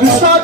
বিশ্বাস